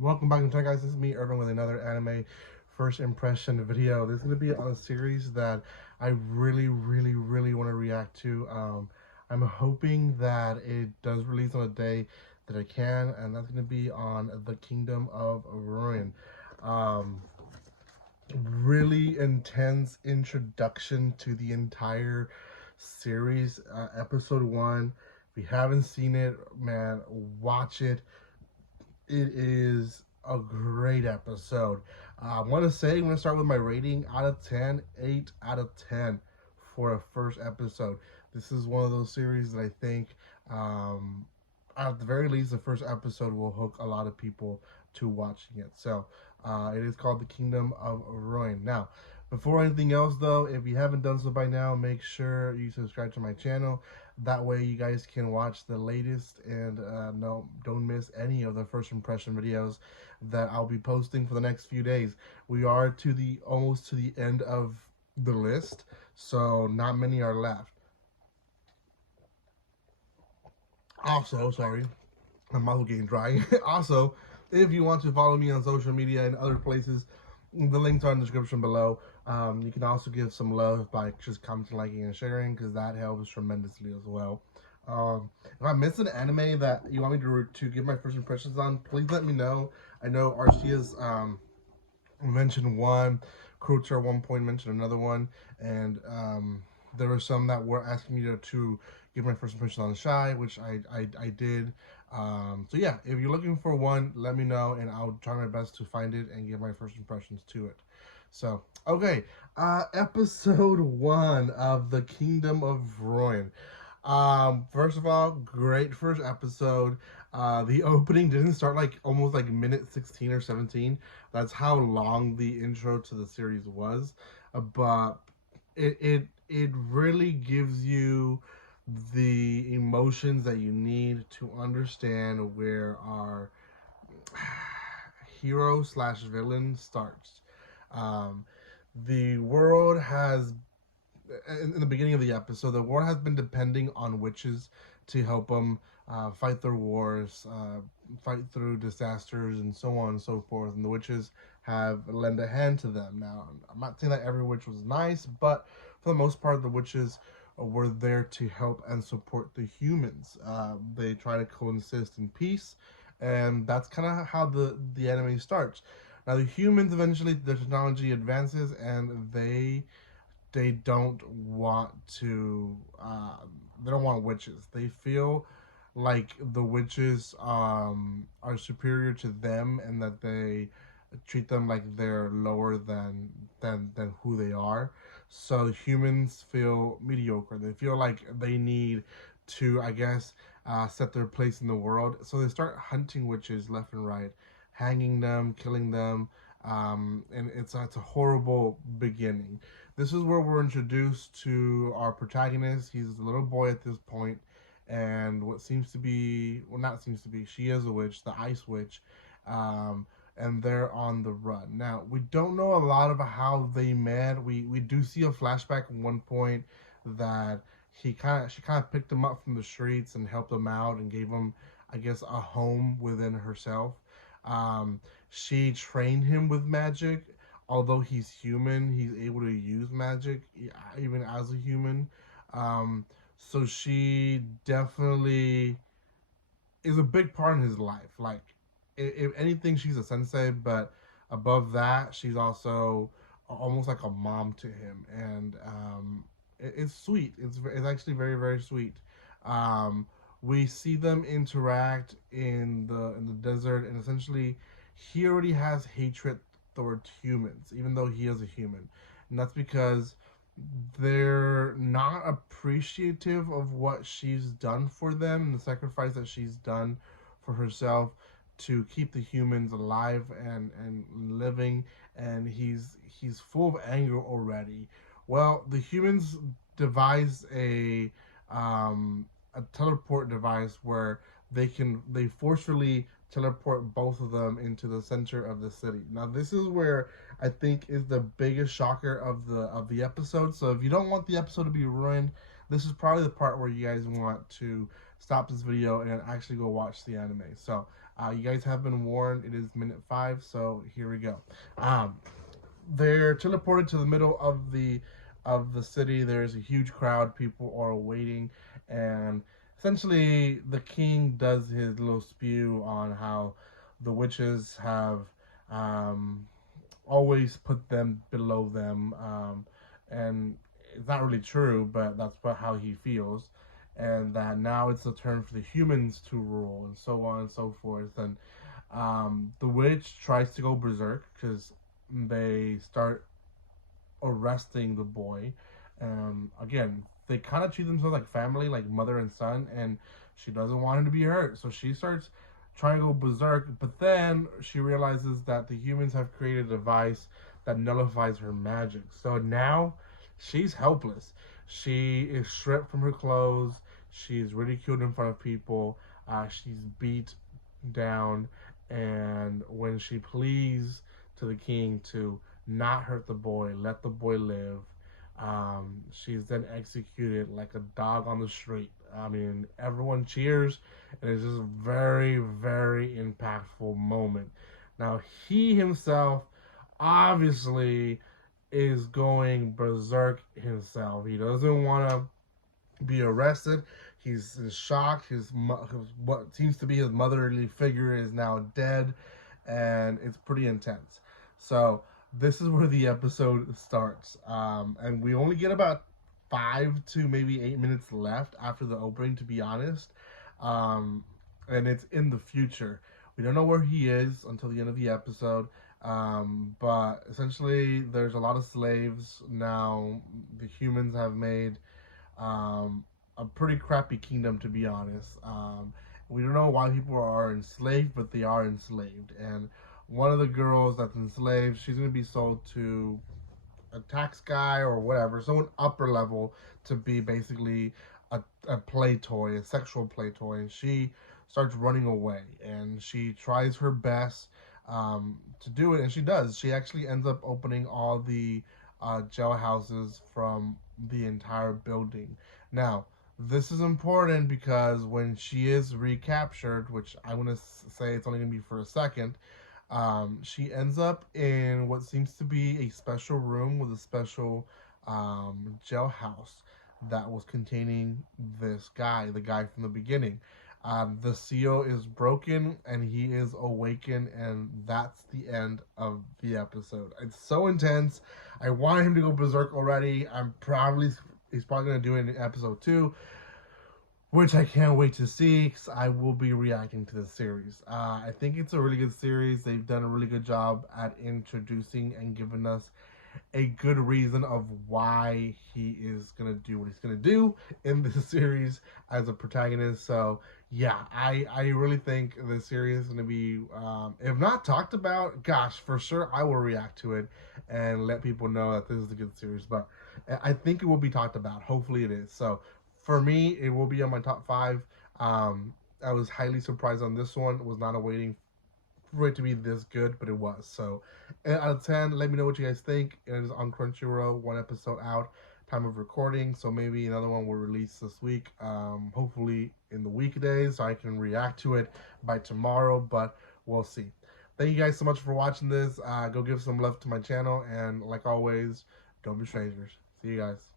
Welcome back to the channel, guys. This is me, Irvin, with another anime first impression video. This is going to be on a series that I really want to react to. I'm hoping that it does release on a day that I can, and that's going to be on The Kingdom of Ruin. Um, really intense introduction to the entire series. Episode 1. If you haven't seen it, man, watch it. It is a great episode. I want to say, I'm going to start with my rating out of 10, 8 out of 10 for a first episode. This is one of those series that I think, at the very least, the first episode will hook a lot of people to watching it. So, it is called The Kingdom of Ruin. Now, before anything else, though, if you haven't done so by now, make sure you subscribe to my channel. That way you guys can watch the latest and don't miss any of the first impression videos that I'll be posting for the next few days. We are almost to the end of the list, so not many are left. Also, sorry, my mouth getting dry. Also, if you want to follow me on social media and other places, the links are in the description below. You can also give some love by just commenting, liking, and sharing, because that helps tremendously as well. If I miss an anime that you want me to give my first impressions on, please let me know. I know Arceus mentioned one, Kurochi at one point mentioned another one, and there were some that were asking me to give my first impression on Shy, which I did. So yeah, if you're looking for one, let me know, and I'll try my best to find it and give my first impressions to it. So, okay, episode 1 of The Kingdom of Ruin. First of all, great first episode. The opening didn't start like almost like minute 16 or 17. That's how long the intro to the series was. But it really gives you the emotions that you need to understand where our hero slash villain starts. Um, the world has, in the beginning of the episode, the world has been depending on witches to help them fight their wars, fight through disasters, and so on and so forth. And the witches have lent a hand to them. Now, I'm not saying that every witch was nice, but for the most part, the witches were there to help and support the humans. They try to coexist in peace, and that's kind of how the anime starts. Now, the humans eventually, the technology advances, and they don't want to they don't want witches. They feel like the witches are superior to them, and that they treat them like they're lower than who they are. So humans feel mediocre. They feel like they need to, I guess, set their place in the world. So they start hunting witches left and right, hanging them, killing them, and it's a horrible beginning. This is where we're introduced to our protagonist. He's a little boy at this point, and what seems to be, well, not seems to be, she is a witch, the Ice Witch, and they're on the run. Now, we don't know a lot about how they met. We do see a flashback at one point that she kind of picked him up from the streets and helped him out and gave him, I guess, a home within herself. She trained him with magic. Although he's human, he's able to use magic even as a human. So she definitely is a big part in his life. Like, if anything, she's a sensei, but above that, she's also almost like a mom to him, and it's sweet. It's actually very sweet. Um, we see them interact in the desert, and essentially, he already has hatred towards humans, even though he is a human, and that's because they're not appreciative of what she's done for them and the sacrifice that she's done for herself to keep the humans alive and living. And he's full of anger already. Well, the humans devise a teleport device where they forcefully teleport both of them into the center of the city. Now, this is where I think is the biggest shocker of the episode. So if you don't want the episode to be ruined, this is probably the part where you guys want to stop this video and actually go watch the anime. So You guys have been warned. It is minute 5, so here we go. Um, they're teleported to the middle of the city. There's a huge crowd. People are waiting, and essentially the king does his little spew on how the witches have um, always put them below them, and it's not really true, but that's how he feels, and that now it's the turn for the humans to rule, and so on and so forth. And the witch tries to go berserk because they start arresting the boy. Again, they kind of treat themselves like family, like mother and son, and she doesn't want him to be hurt, so she starts trying to go berserk. But then she realizes that the humans have created a device that nullifies her magic. So now she's helpless. She is stripped from her clothes. She's ridiculed in front of people. She's beat down, and when she pleads to the king to not hurt the boy, let the boy live, she's then executed like a dog on the street. I mean, everyone cheers, and it's just a very, very impactful moment. Now, he himself obviously is going berserk himself. He doesn't want to be arrested. He's in shock. What seems to be his motherly figure is now dead, and it's pretty intense. So this is where the episode starts, and we only get about 5 to maybe 8 minutes left after the opening, to be honest. Um, and it's in the future. We don't know where he is until the end of the episode. But essentially, there's a lot of slaves now. The humans have made a pretty crappy kingdom, to be honest. We don't know why people are enslaved, but they are enslaved. And one of the girls that's enslaved, she's going to be sold to a tax guy or whatever, someone upper level, to be basically a play toy, a sexual play toy. And she starts running away, and she tries her best to do it, and she does. She actually ends up opening all the jailhouses from the entire building. Now, this is important because when she is recaptured, which I'm going to say it's only going to be for a second, she ends up in what seems to be a special room with a special jailhouse that was containing this guy, the guy from the beginning. The seal is broken and he is awakened, and that's the end of the episode. It's so intense. I want him to go berserk already. He's probably gonna do it in episode 2, which I can't wait to see because I will be reacting to this series. I think it's a really good series. They've done a really good job at introducing and giving us a good reason of why he is gonna do what he's gonna do in this series as a protagonist. So yeah, I really think this series is gonna be, if not talked about, gosh, for sure I will react to it and let people know that this is a good series. But I think it will be talked about. Hopefully it is. So for me, it will be on my top 5. I was highly surprised on this one. Was not awaiting for it to be this good, but it was. So, out of 10, let me know what you guys think. It is on Crunchyroll, 1 episode out, time of recording. So maybe another one will release this week. Hopefully in the weekdays, so I can react to it by tomorrow. But we'll see. Thank you guys so much for watching this. Go give some love to my channel, and like always, don't be strangers. See you guys.